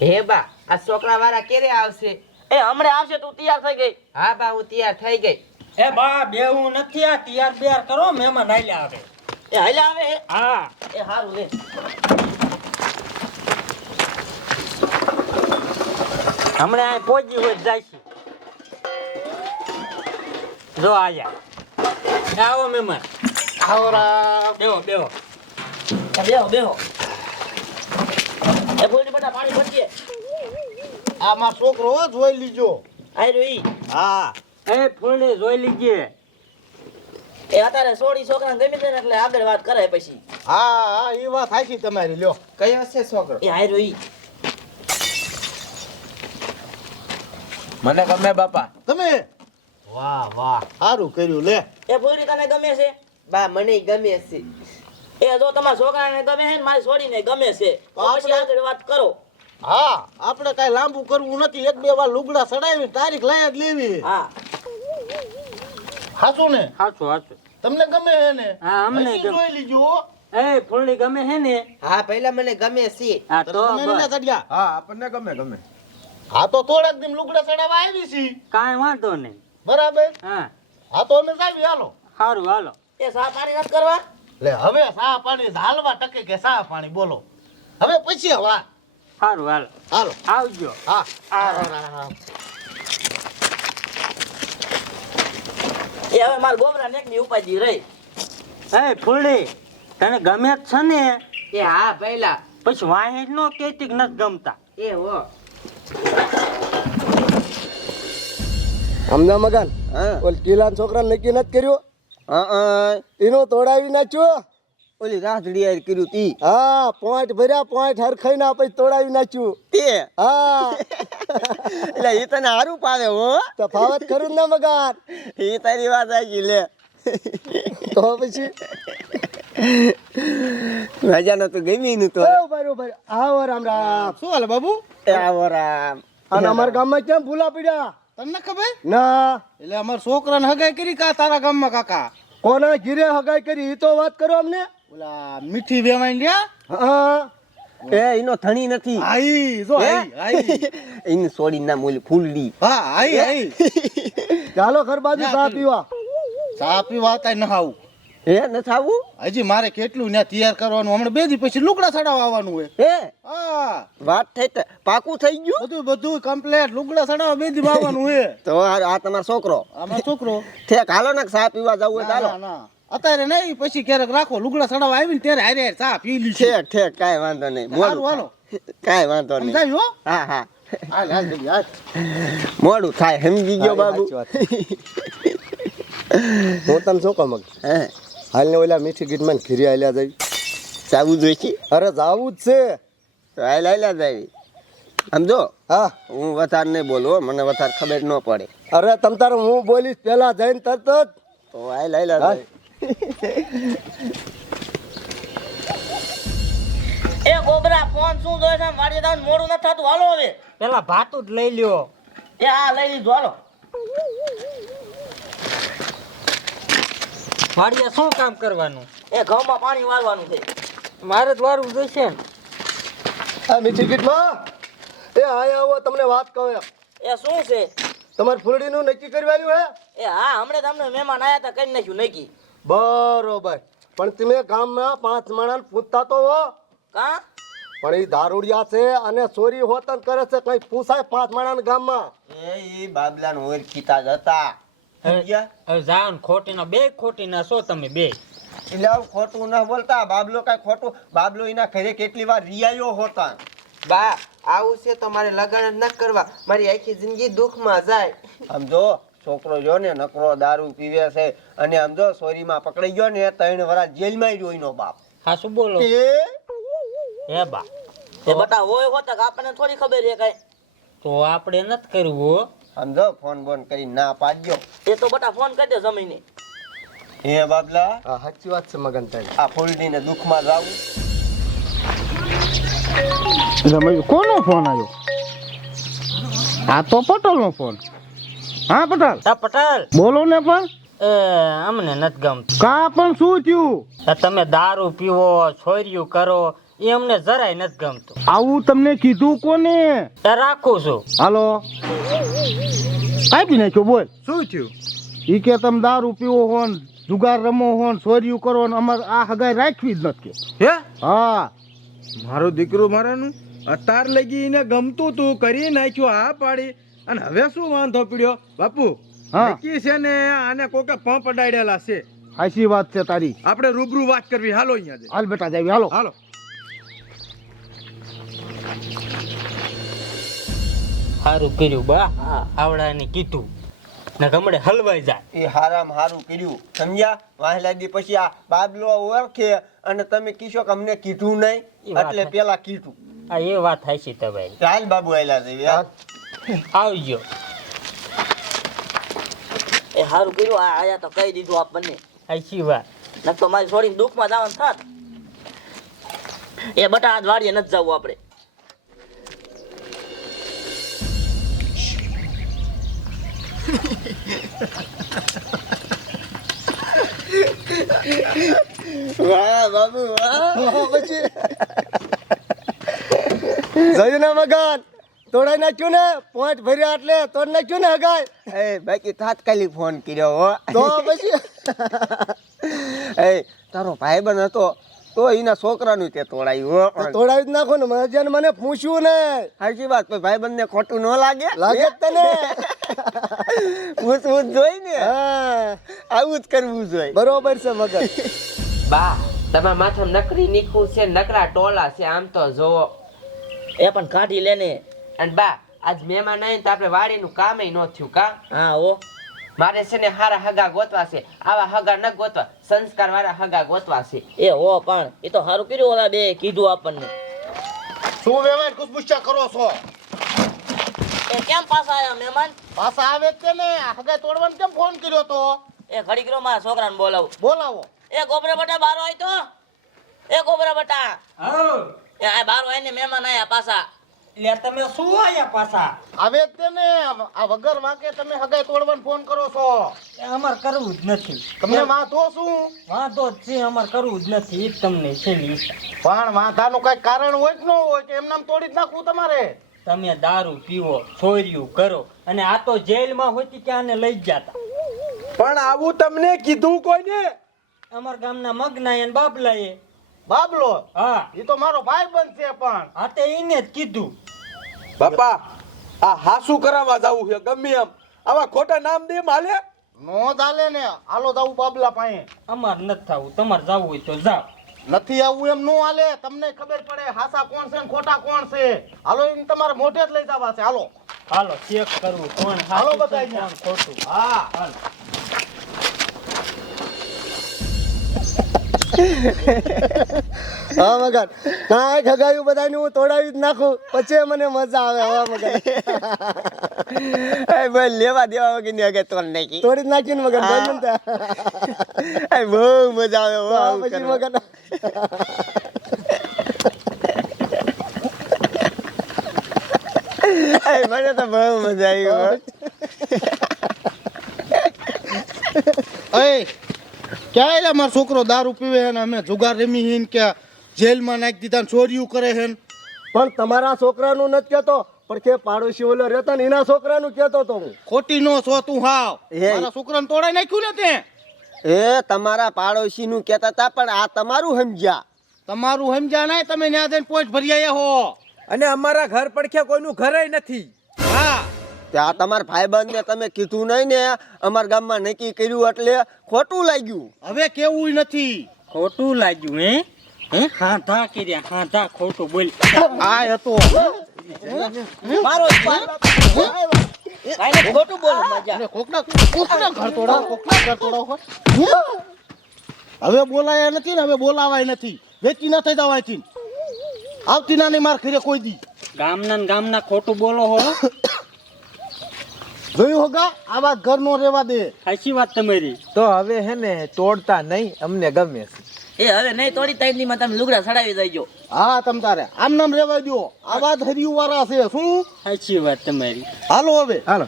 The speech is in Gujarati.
હે બા આ છોકરા વાળા કેરે આવશે? એ હમણાં આવશે તું તૈયાર થઈ ગઈ. હા બા હું તૈયાર થઈ ગઈ. એ બા બેવું નથી આ તૈયાર બેર કરો મહેમાન આલ્યા આવે. એ હાલ્યા આવે? એ. હા. એ હારું લે. હમણાં અહીં પહોંચી હોય જાય છે. જો આયા. આવો મહેમાન. આવરા બેહો બેહો. બેહો બેહો. એ ફૂલડી બધા પાણી ભરજે. આ મારો છોકરો જોઈ લીજો. આઈ રહ્યો હા. એ ફૂલને જોઈ લીજે. એ અત્યારે સોડી છોકરા ગમી જાય એટલે આગળ વાત કરે પછી. હા હા એ વાત થાય છે તમારી લ્યો. કયો છે છોકરો? એ આઈ રહ્યો મને ગમે બાપા. તમે વાહ વાહ. સારું કર્યું લે. એ ફૂલડી તને ગમે છે? બા મને ગમે છે. એ જો તમારા છોકરાને ગમે છે ને મારી છોડીને ગમે છે. પછી આગળ વાત કરો. હા. આપણે કઈ લાંબુ કરવું નથી. એક બે વાર લુગડા સડાવી તારીખ લઈ જ લેવી. હા. હાચું ને? હાચું હાચું. તમને ગમે હે ને? હા, અમને જોઈ લીજો એ ફૂલડી ગમે હે ને? હા પહેલા મને ગમે સી હા તો મને ચડ્યા હા આપણને ગમે ગમે. હા તો થોડાક દિન લુગડા ચડાવવા આવી છી. કાઈ વાંધો નહીં. બરાબર? હા. હા તો અમે સાહેબ હાલો. સારું હાલો. એ સા પાણી નથી કરવા? લે હવે સા પાણી હાલવા ટકે કે સા પાણી બોલો. હવે પછી હવા સારું હાલ. હાલો. આવજો. હા. એ હવે મારા ગોબરા ઉપાજી રહી. એ ફૂલડી તને ગમે જ છે ને? એ હા પહેલા. પછી વાહે નો કેતી નથી ગમતા. એ હો. સમજા મગન? ઓલ કિલાન છોકરા નક્કી નથી કર્યું? એનો તોડાવી નાખ્યો? ઓલી રાંધડી આર કર્યું તી. હા પોઈન્ટ ભર્યા પોઈન્ટ હરખાઈ ના પછી તોડાવી નાખ્યું. તે? હા. એટલે એ તને હારું પાડે હો. તફાવત કરું ને મગાર. એ તારી વાત આવી લે. તો પછી? મજાનો તો ગમી નું તો. રહ્યો. આવો રામ રામ. શું હાલ બાબુ? એ આવો રામ. અને અમારા ગામમાં કેમ ભૂલા પડ્યા? તમને ખબર? ના. એટલે અમારા છોકરાને હગાઈ કરી કા તારા ગામમાં કાકા? કોના ઘીરે હગાઈ કરી એ તો વાત કરો અમને. ઓલા મીઠી વેવાઈ ગયા હા. એ એનો ધણી નથી. આઈ જો આઈ આઈ. એની સોડી નામ ઓલી ફૂલડી. હા આઈ આઈ. ચાલો ઘર બાજુ ચા પીવા. ચા પીવા આવતા ન આવું. હે ન થાવું? હજી મારે કેટલું ને તૈયાર કરવાનું? હમણાં બે દી પછી લુગડા સડાવવા આવવાનું હોય હે? હા. વાત થઈ તો પાકું થઈ ગયું? બધું બધું કમ્પ્લેટ લુગડા સડાવવા બે દી આવવાનું હોય તો આ તમારો છોકરો. અમારો છોકરો? ઠેક હાલો ને ચા પીવા જવું હોય ચાલો. ના ના. અત્યારે નહીં પછી ક્યારેક રાખો લુગડા ચડાવવા આવીને ત્યારે હારે ચા પી લીધી ઠેક ઠેક કાંઈ વાંધો નહીં. મોડું હાલો. કાંઈ વાંધો નહીં. સમજાયું હો. હા હા. હાલ હાલ જલ્દી હાલ. મોડું થાય સમજી ગયો બાબુ. હું તને શું કહું મગ? હે. હાલ ને ઓલા મીઠી ગીટમાં ઘીરી આલ્યા જાય જાવું જોઈએ છે અરે જાવું જ છે. હાલ હાલ્યા જાય સમજો હા. હું વધારે નહીં બોલું હો, મને વધારે ખબર ન પડે. અરે તમ તારે હું બોલીશ પેલા જઈને તરત જ. તો હાલ હાલ્યા હાલ. જાય એ ગોબરા ફોન શું જોઈએ છે? વાડી દાન મોડું ન થતું. હાલો હવે. પેલા ભાતું જ લઈ લ્યો. એ હા લઈ લીધું. હાલો. વાડીએ શું કામ કરવાનું? એ ઘઉંમાં પાણી વાળવાનું છે. મારે જ વાળવું જોઈશે ને. આ મીઠી કીટમાં એ આયા આવો તમને વાત કહું એ શું છે? તમારે ફૂલડીનું નક્કી કરવાનું હે? એ હા હમણાં તમને મહેમાન આયા હતા કરી નાખ્યું નક્કી. બરોબર. પણ તમે ગામમાં પાંચ માણસ પૂછતા તો હો. કા? પણ એ દારૂડિયા છે અને ચોરી હોતન કરે છે કઈ પૂછાય પાંચ માણસ ગામમાં? એ ઈ બાબલાને ઓળખીતા જ હતા. જાન ખોટી ને બે ખોટીના છો તમે બે. એટલે ખોટું ના બોલતા. બાબલો કઈ ખોટું? બાબલો એના ઘરે કેટલી વાર રિયાયો હોતા. બા આવું છે તો મારે લગ્ન ન કરવા. મારી આખી જિંદગી દુઃખમાં જાય. સમજો? છોકરો જો ને નકરો દારૂ પીવે છે અને સમજો ચોરીમાં પકડાઈ ગયો ને ત્રણ વરા જેલમાં રહ્યો એનો બાપ. હા શું બોલો? એ હે બા એ બટા હોય હોત આપણને થોડી ખબર છે કઈ. તો આપણે નથી કરવું હો. સમજો ફોન બોન કરી ના પાડજો. એ તો બટા ફોન કરી દે જમીને. હે બાબલા? હા સાચી વાત છે મગન તારી. આ ફોલડીને દુઃખમાં જાવું કોનો ફોન આવ્યો? આ તો પટેલનો ફોન. હા પટેલ? હા પટેલ. બોલો ને પણ. એ અમને નથી ગમતું. કા પણ શું થયું? તમે દારૂ પીવો છોર્યું કરો એ અમને જરાય નથી ગમતું. આવું તમને કીધું કોને? એ રાખું છું. હાલો. કાપી નાખ્યો બોલ. શું થયું? ઈ કે તમે દારૂ પીવો હોન જુગાર રમો હો ને ચોર્યું કરો ને અમારે આ હગાઈ રાખવી જ નથી હે? હા. મારું દીકરું મારાનું અતાર લગી એને ગમતું તું કરી નાખ્યું આ પાડી. અને હવે શું વાંધો પડ્યો? બાપુ હા. નક્કી છે ને આને કોકે પંપ અડાડેલા છે. હાસી વાત છે તારી. આપણે રૂબરૂ વાત કરવી. હાલો અહીંયા હાલ બેટા જાવી હાલો. હાલો. હારું કર્યું બા. આવડાને કીધું. ને ગમડે હલવાઈ જાય. એ હારામ હારું કર્યું. સમજ્યા? વાહલા દી પછી આ બાબલો ઓળખે અને તમે કીશો કે અમને કીધું નહીં. એટલે પેલા કીધું. આ એ વાત થાય છે તમારી ચાલ બાબુ આયલા દેવી. આવજો. એ સારું કર્યું આ આયા તો કહી દીધું આપણને. સાચી વાત. નક તો મારી છોડીને દુઃખમાં જવાનું થાત. એ બટા આજ વાડીએ નથી જવું આપણે. વાહ બાબુ વાહ. પછી જોયું ને મગન? તોડાઈ નાખ્યું ને? પોઈન્ટ ભર્યા એટલે તોડ નાખ્યું ને હગાય? એ બાકી તાત્કાલિક ફોન કર્યો હો. તો પછી? એ તારો ભાઈબંધ હતો તો એના છોકરાનું તે તોડાયું હો. તોડાવી જ નાખો ને મજાને મને પૂછ્યું ને. સાચી વાત ભાઈ બંને ખોટું ન લાગે? લાગે તને. પૂછવું જ જોઈ ને? હા. આવું જ કરવું જોઈએ. બરોબર છે મગર બા તમારા માથા નકરી નીકળું છે નકરા ટોલા છે આમ તો જોવો. એ પણ કાઢી લે ને. અને બા આજ મહેમાન આવીને તો આપણે વાડીનું કામે ન થયું કા? હા ઓ મારે છે ને હારા હગા ગોતવા છે. આવા હગા ન ગોતવા સંસ્કાર વાળા હગા ગોતવા છે. એ હો પણ એ તો સારું કર્યું ઓલા બે કીધું આપણને. શું વેવાય ખુશબુશા કરો છો? એ કેમ પાછા આવ્યા મહેમાન? પાછા આવે છે ને. હગા તોડવાનું કેમ ફોન કર્યો તો? એ ઘડી કરો મારા છોકરાને બોલાવો. બોલાવો. એ ગોબરા બટા બારો આય તો. એ ગોબરા બટા. એ આ બારો આઈને મહેમાન આયા પાછા. એટલે તમે શું આયા પાછા? હવે જ આ વગર વાંકે તમે હગાઈ તોડવાનું ફોન કરો છો. એ અમાર કરવું જ નથી. તમને વાંધો શું? વાંધો જ છે અમાર કરવું જ નથી ઈ જ તમને છેલ્લી ઈચ્છા પણ વાંધાનું કઈ કારણ હોય કે ન હોય કે એમનામ તોડી જ નાખવું તમારે? તમે દારૂ પીવો ચોર્યું કરો અને આ તો જેલમાં હોતી ત્યાં આને લઈ જ જાતા. પણ આવું તમને કીધું કોઈને? અમાર ગામના મગનાએ ને બાબલાએ. બાબલો હા. એ તો મારો ભાઈ બંધ છે પણ. આ તે એને જ કીધું. બાપા આ હાસુ કરાવવા જાવું છે ગમે એમ. આવા ખોટા નામ દે માલે નો ચાલે ને. હાલો જાવું બાબલા પાસે. અમાર નથી થવું તમારે જવું હોય તો જાવ નથી આવું એમ નો હાલે. તમને ખબર પડે હાસા કોણ છે ને ખોટા કોણ છે. હાલો એમ તમારે મોઢે જ લઈ જવા છે. હાલો. હાલો ચેક કરવું કોણ હાલો બતાવી કોણ ખોટું. હા. હાલો. હા મગર. ના એ ખગાયું બધાને હું તોડાવી જ નાખું. પછી મને મજા આવે. હા મગર. એ ભાઈ લેવા દેવા વગરની આગળ તોડ નાખી. તોડી નાખી ને મગર ભાઈ ને? એ બહુ મજા આવે હો હા, પછી મગર. મને તો બહુ મજા આવી હો. એ અમારો છોકરો દારૂ પીવે છે ને અમે જુગાર રમી હીન કે જેલમાં નાખી દીધા ચોરીઓ કરે છે પણ તમારા છોકરાનું નથી કેતો પણ કે પાડોશી ઓલો રહેતા ને એના છોકરાનું કહેતો તો હું. ખોટી નો છો તું હાવ. મારા છોકરાને તોડાઈ નાખ્યું ને તે. એ તમારા પાડોશી નું કેતા હતા પણ આ તમારું સમજ્યા તમારું સમજ્યા નહીં તમે ત્યાં જઈને પોચ ભરી આવ્યા હો. અને અમારા ઘર પડખે કોઈનું ઘરે નથી. હા. ત્યાં તમારા ભાઈબંધ ને તમે કીધું નહીં ને અમારા ગામમાં નક્કી કર્યું એટલે ખોટું લાગ્યું. હવે કેવું નથી? ખોટું લાગ્યું હે? હે? હાધા કર્યા હાધા ખોટું બોલ. આ હતો. મારો ખોટું બોલ મજા. કોકના કોકના ઘર તોડા કોકના ઘર તોડા હો. હવે બોલાયા નથી ને હવે બોલાવાય નથી. વેચી ના થઈ જવાયથી. આવતી નાની માર ખીરે કોઈ દી. ગામના ગામના ખોટું બોલો હો. જોયું હોગા? આવા ઘર નો રેવા દે. સાચી વાત તમારી. તો હવે હે ને તોડતા નહીં અમને ગમે છે. એ હવે નહીં તોડી તાઈ ની તમે લુગડા સડાવી દેજો. હા તમ તારે. આમ નામ રેવા દો આ ધર્યું વાળા છે શું? સાચી વાત તમારી. હાલો હવે. હાલો.